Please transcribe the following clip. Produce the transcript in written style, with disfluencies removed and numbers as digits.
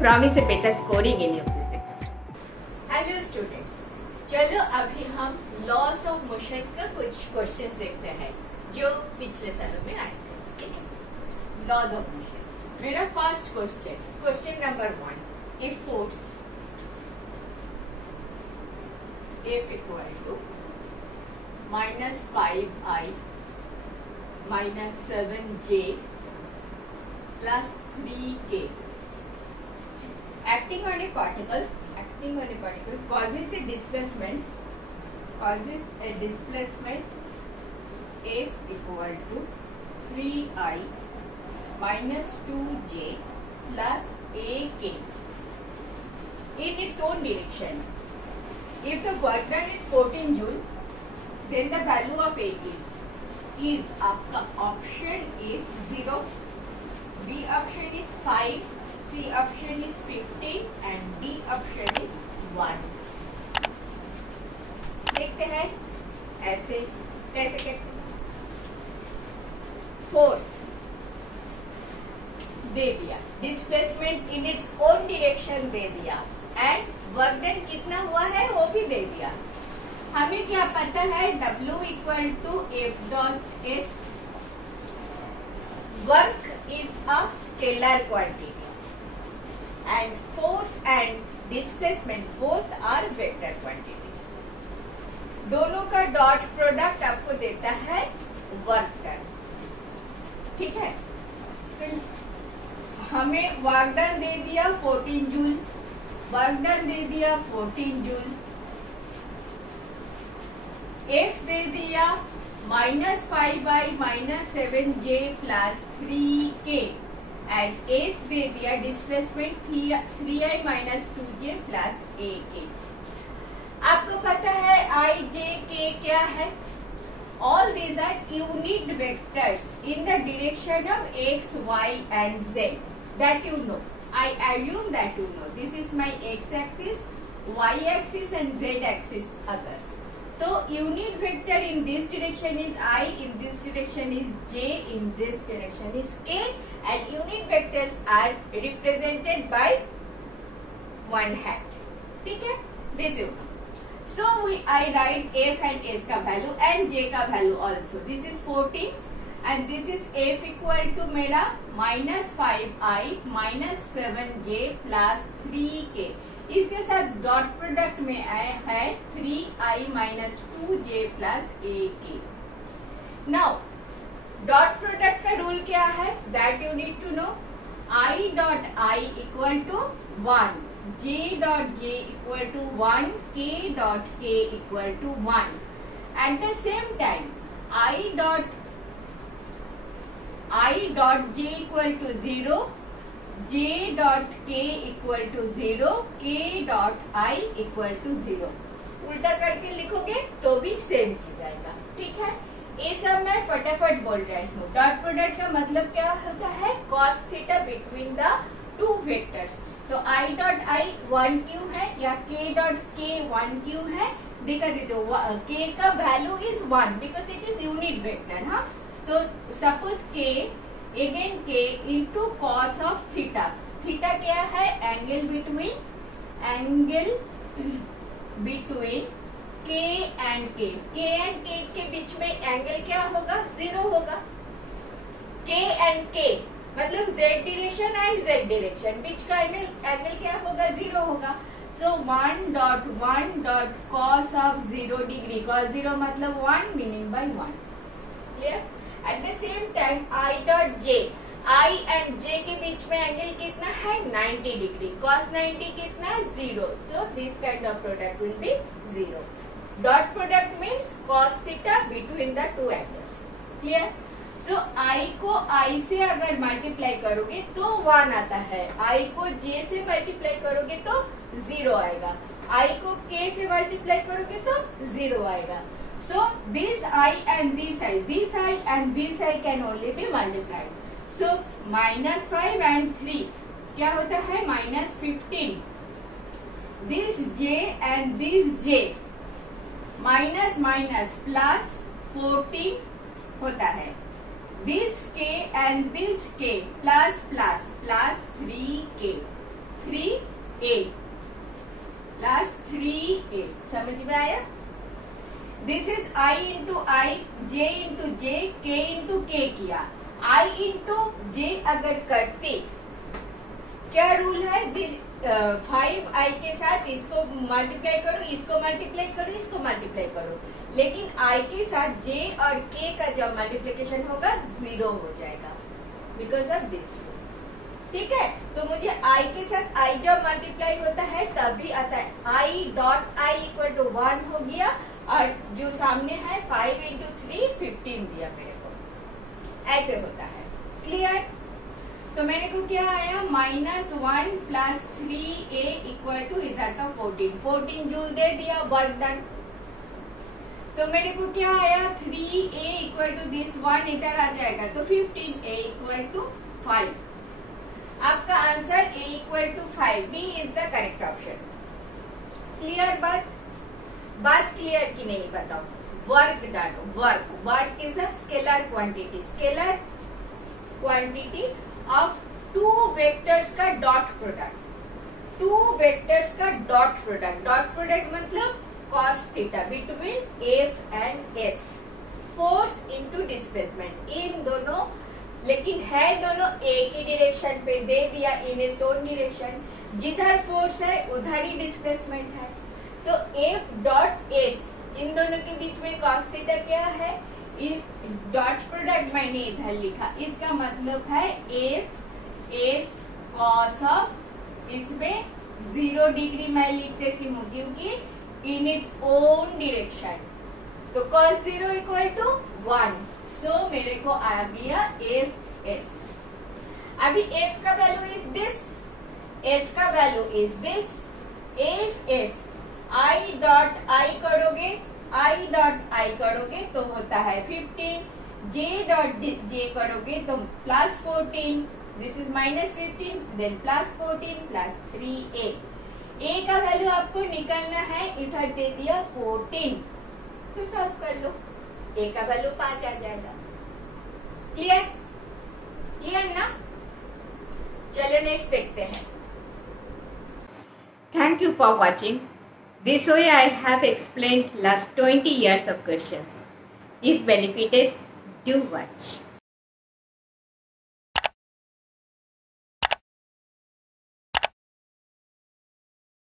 promise a better scoring in your physics. Hello students, चलो अभी हम लॉस ऑफ मोशंस का कुछ क्वेश्चंस देखते हैं जो पिछले सालों में आए थे. ठीक है, लॉस ऑफ मोशन. मेरा first question number 1. If force F equal to -5I - 7J plus 3K acting on a particle causes a displacement is equal to 3I - 2J plus AK in its own direction. If the work done is 14 joule, then the value of A is आपका option is 0, B option is 5, C option is 15 and D option is 1. देखते हैं ऐसे कैसे कहते हैं. Force दे दिया, displacement in its own direction दे दिया एंड वर्क डन कितना हुआ है वो भी दे दिया. हमें क्या पता है, W equal to F dot S. Work is a scalar quantity and force and displacement both are vector quantities. दोनों का डॉट प्रोडक्ट आपको देता है वर्क डन. ठीक है, तो हमें वर्क डन दे दिया 14 जूल, वर्क डन दे दिया 14 जूल, F दे दिया -5I - 7J plus 3K and S दे दिया displacement 3I - 2J plus AK. आपको पता है I, J, K क्या है? All these are unit vectors in the direction of X, Y and Z. That you know. I assume that you know. This is my x-axis, y-axis and z-axis other. So unit vector in this direction is I, in this direction is J, in this direction is K, and unit vectors are represented by one hat. ठीक है? This you know. So I write F and S का value and J का value also. This is 14. And this is F equal to मेरा -5I - 7J plus 3K. इसके साथ dot product में आया है 3I - 2J plus AK. Now dot product का rule क्या है? That you need to know. I dot I equal to 1, J dot J equal to 1, K dot K equal to 1. At the same time I dot J equal to 0, J dot K equal to 0, K dot I equal to 0. उल्टा करके लिखोगे तो भी same चीज आएगा. ठीक है, ये सब मैं फटाफट बोल रही हूँ. डॉट प्रोडक्ट का मतलब क्या होता है? cos theta between the two vectors. तो I dot I 1Q है या K dot K 1Q है. दिखा देते हो, K का value is 1 because it is unit vector. हाँ, तो suppose K again K into cos of theta. Theta क्या है? Angle between K and K. K and K के बीच में एंगल क्या होगा? 0 होगा. K एंड K मतलब Z direction and Z direction बीच का एंगल क्या होगा? 0 होगा. So 1 dot cos of 0 degree. cos 0 मतलब 1 meaning by 1. Clear? At the same time I dot J, I and J के बीच में एंगल कितना है? 90 डिग्री. cos 90 कितना? 0. So this kind of product will be 0. Dot product means cos theta between the two angles. Clear? So I को I से अगर multiply करोगे तो 1 आता है. I को J से मल्टीप्लाई करोगे तो 0 आएगा. I को K से मल्टीप्लाई करोगे तो 0 आएगा. So this I and this I can only be multiplied. So -5 and 3 क्या होता है? -15. This J and this J minus plus 14 होता है. This K and this K plus 3K. 3 समझ में आया? This is I into I, J into J, K into के किया। I इंटू जे अगर करते, क्या रूल है? 5i के साथ इसको मल्टीप्लाई करो, इसको मल्टीप्लाई करो, इसको मल्टीप्लाई करो, लेकिन i के साथ j और k का जब मल्टीप्लिकेशन होगा 0 हो जाएगा, बिकॉज ऑफ दिस रूल। ठीक है, तो मुझे i के साथ i जब मल्टीप्लाई होता है तभी आता है i dot i equal to 1 हो गया, और जो सामने है 5 इंटू 3 15 दिया मेरे को, ऐसे होता है। क्लियर? तो मेरे को क्या आया? -1 प्लस 3a इक्वल टू इधर का 14 जूल दे दिया, वर्क डन। तो मेरे को क्या आया? 3a इक्वल टू दिस 1 इधर आ जाएगा, तो 15a इक्वल टू 5। आपका answer a equal to 5, B is the correct option. Clear बात क्लियर की नहीं बताओ? Work done. Work is a scalar quantity of two vectors का डॉट प्रोडक्ट। डॉट प्रोडक्ट मतलब cos theta between F and S, force into displacement, इन दोनों, लेकिन है दोनों एक ही डायरेक्शन पे, दे दिया इन इट्स ओन डायरेक्शन, जिधर फोर्स है उधर ही डिस्प्लेसमेंट है। तो एफ डॉट एस, इन दोनों के बीच में cos थीटा क्या है? डॉट प्रोडक्ट मैंने इधर लिखा, इसका मतलब है एफ एस कॉस ऑफ, इसमें 0 डिग्री मैं लिख देती हूँ क्योंकि इन इट्स ओन डायरेक्शन, तो cos 0 इक्वल टू 1, सो मेरे को आ गया एफ एस। अभी एफ का वैल्यू इज दिस, एस का value is this, F S I dot I करोगे तो होता है 15, j डॉट j करोगे तो plus 14, this is -15, then plus 14 plus 3a। a का वैल्यू आपको निकलना है, इधर दे दिया 14, तो सॉल्व कर लो, a का वैल्यू 5 आ जाएगा। क्लियर ना? चलो नेक्स्ट देखते हैं। Thank you for watching. This way I have explained last 20 years of questions. If benefited, do watch.